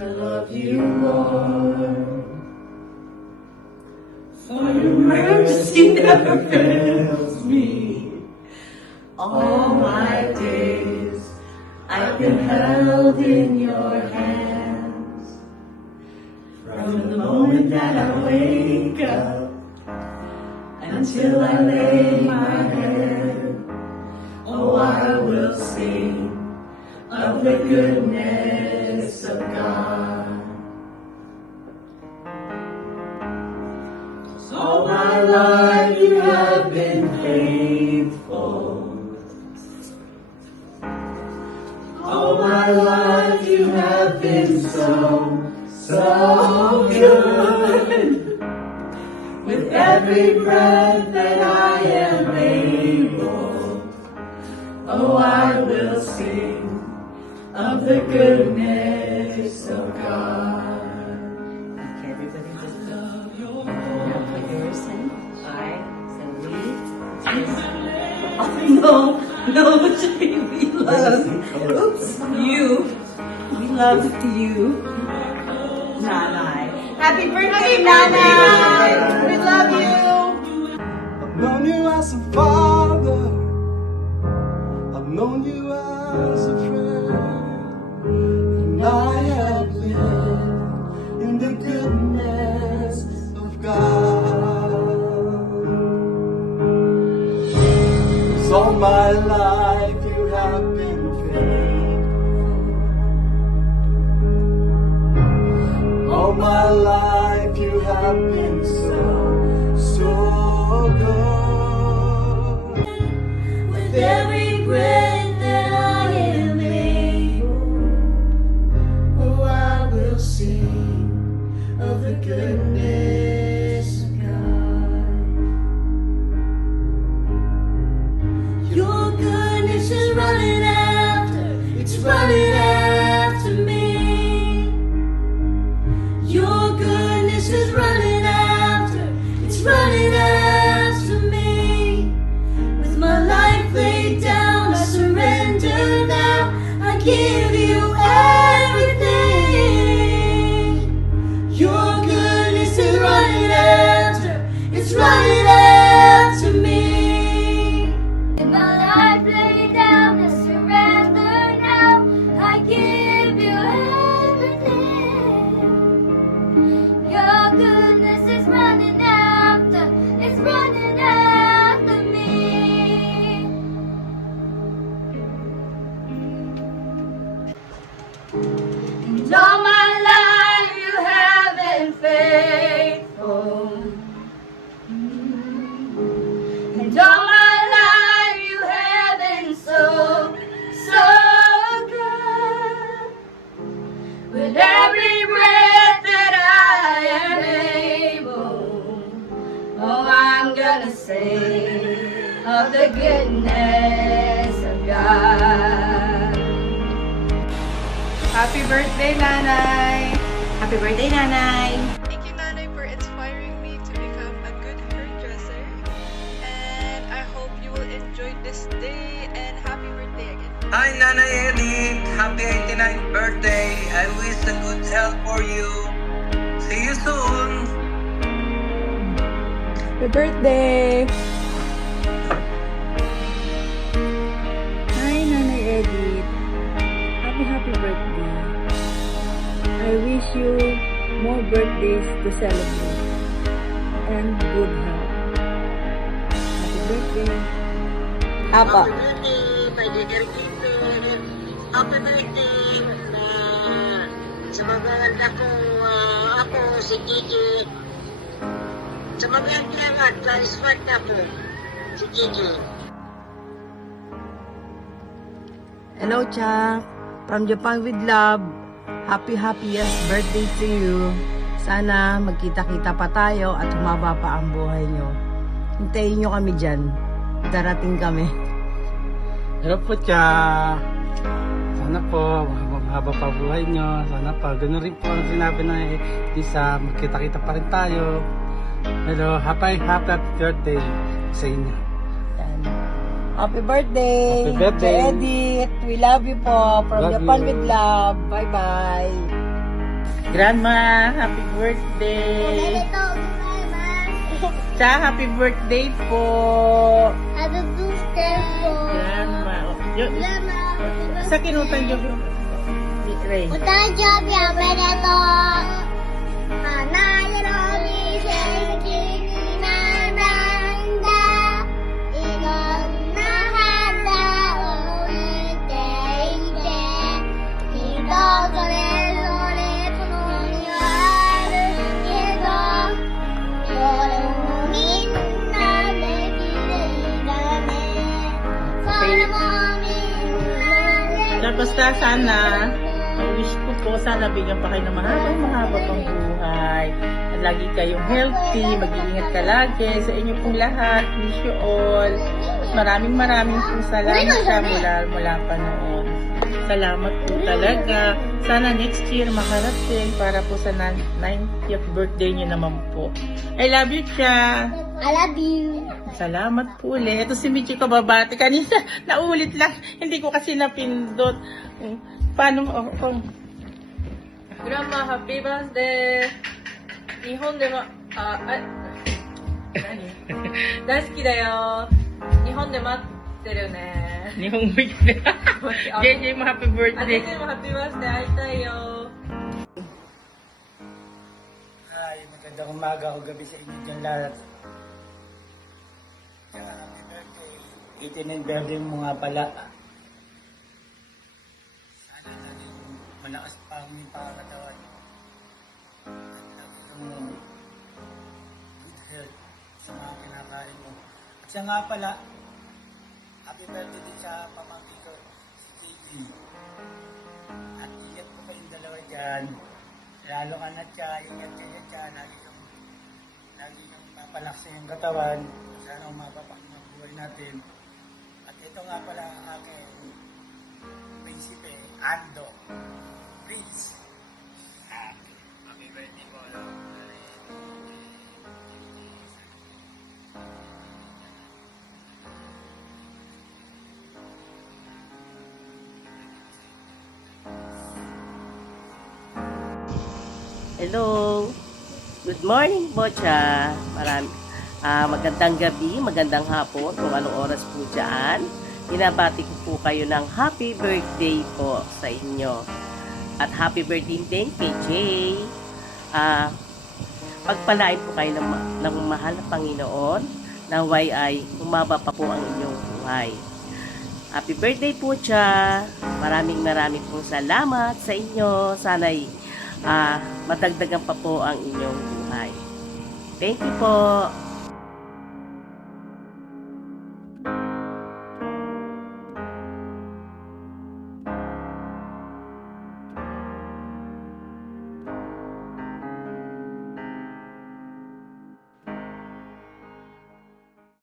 I love you, Lord, for your mercy never fails me. All my days I've been held in your hands. From the moment that I wake up until I lay my head, oh, I will sing of the goodness of God. 'Cause all my life you have been faithful. All my life you have been so good. With every breath that I am able, oh, I will sing of the goodness of God. Okay, everybody just love your voice. Put yours in. I, so we. Oh, no, we love. Oops, you. We love you. Nanay. Happy birthday, Nanay! We love you! I've known you as a father, I've known you as a friend, and I have lived in the goodness of God. 'Cause all my life you have been faithful. All my life you have been so good. With every breath that I am able, oh, I will sing of the goodness of God. Your goodness is running after, it's running after me. Your goodness is running after, it's running after me. With my life laid down, I surrender now. I give you everything. Your goodness is running after, it's running after me. With my life laid down, I surrender now. I give you everything. Your goodness is running after, it's running after me. And all my life you have been faithful. And all my life you have been so good. With every breath that I am able, oh, I'm gonna sing of the goodness of God. Happy birthday, Nanay! Happy birthday, Nanay! Thank you, Nanay, for inspiring me to become a good hairdresser. And I hope you will enjoy this day, and happy birthday again. Hi, Nanay Edith! Happy 89th birthday! I wish a good health for you. See you soon! Happy birthday! Hi, Nanay Edith. Happy birthday. I wish you more birthdays to celebrate and good health. Happy birthday. Apa? Happy birthday, my dear Kito. Happy birthday sa maganda kong ako, si Gigi. Sa maganda at smart ako, si Gigi. Hello, Chang. From Japan with love. Happiest birthday to you. Sana magkita-kita pa tayo at humaba pa ang buhay nyo. Hintayin nyo kami dyan. Darating kami. Hello po, Cha. Sana po, mahaba pa buhay nyo. Sana pa, ganoon rin po ang sinabi na Lisa, magkita-kita pa rin tayo. Hello, happy birthday sa inyo. Yan. Happy birthday! Happy birthday! Edith, we love you po. From Love Japan you. with love. Bye-bye! Grandma, happy birthday! Cha, happy birthday po! Happy birthday po. Grandma. Grandma, happy birthday. Sa kinutang yung Ray. お誕生日おめでとう。花色に成績に並んだ。いろんな花を植えていて。人それぞれこのにはあるけど。それもみんなで綺麗だね。それもみんなで Tapos sana, ang wish ko po, sana bigyan pa kayo ng mahaba pang buhay. At lagi kayong healthy, mag-iingat ka lagi sa inyo pong lahat. Wish you all. At maraming po salamat sa mula pa noon. Salamat po talaga. Sana next year makarating para po sa 90th birthday niyo naman po. I love you, Cha. I love you. Salamat po ulit. Ito si Michi ko babati. Kanina, naulit lang. Hindi ko kasi napindot. Paano mo? Grandma, happy birthday! 日本でも、何大好きだよ。日本で待ってるね。日本語言って。JJ もハッピーバーあ、スデー。ジェジェもハッピーバースデー会いたいよ。 Ay, magandang umaga o gabi sa inyo dyan lahat. Happy birthday. 89 birthday mo nga pala. Sana natin malakas pa ang iyong pangakatawan. At lagi kang good health sa mga kinakain mo. At siya nga pala, happy birthday din sa pamangkin ko, si JJ. At ingat po kayong dalawa dyan. Lalo ka na siya, ingat kayo dyan, lagi kang papalaksa yung katawan, sana umapapang ang buhay natin. At ito nga pala ang aking prinsipe, Ando. Please. Happy birthday po. Hello. Good morning po, Cha. Magandang gabi, magandang hapon, kung anong oras po dyan. Binabati ko po kayo ng happy birthday po sa inyo. At happy birthday din kay Jay. Pagpalain po kayo ng mahal na Panginoon, naway ay umaba pa po ang inyong buhay. Happy birthday po, Cha. Maraming pong salamat sa inyo. Sana'y madagdagan pa po ang inyong buhay. Thank you po.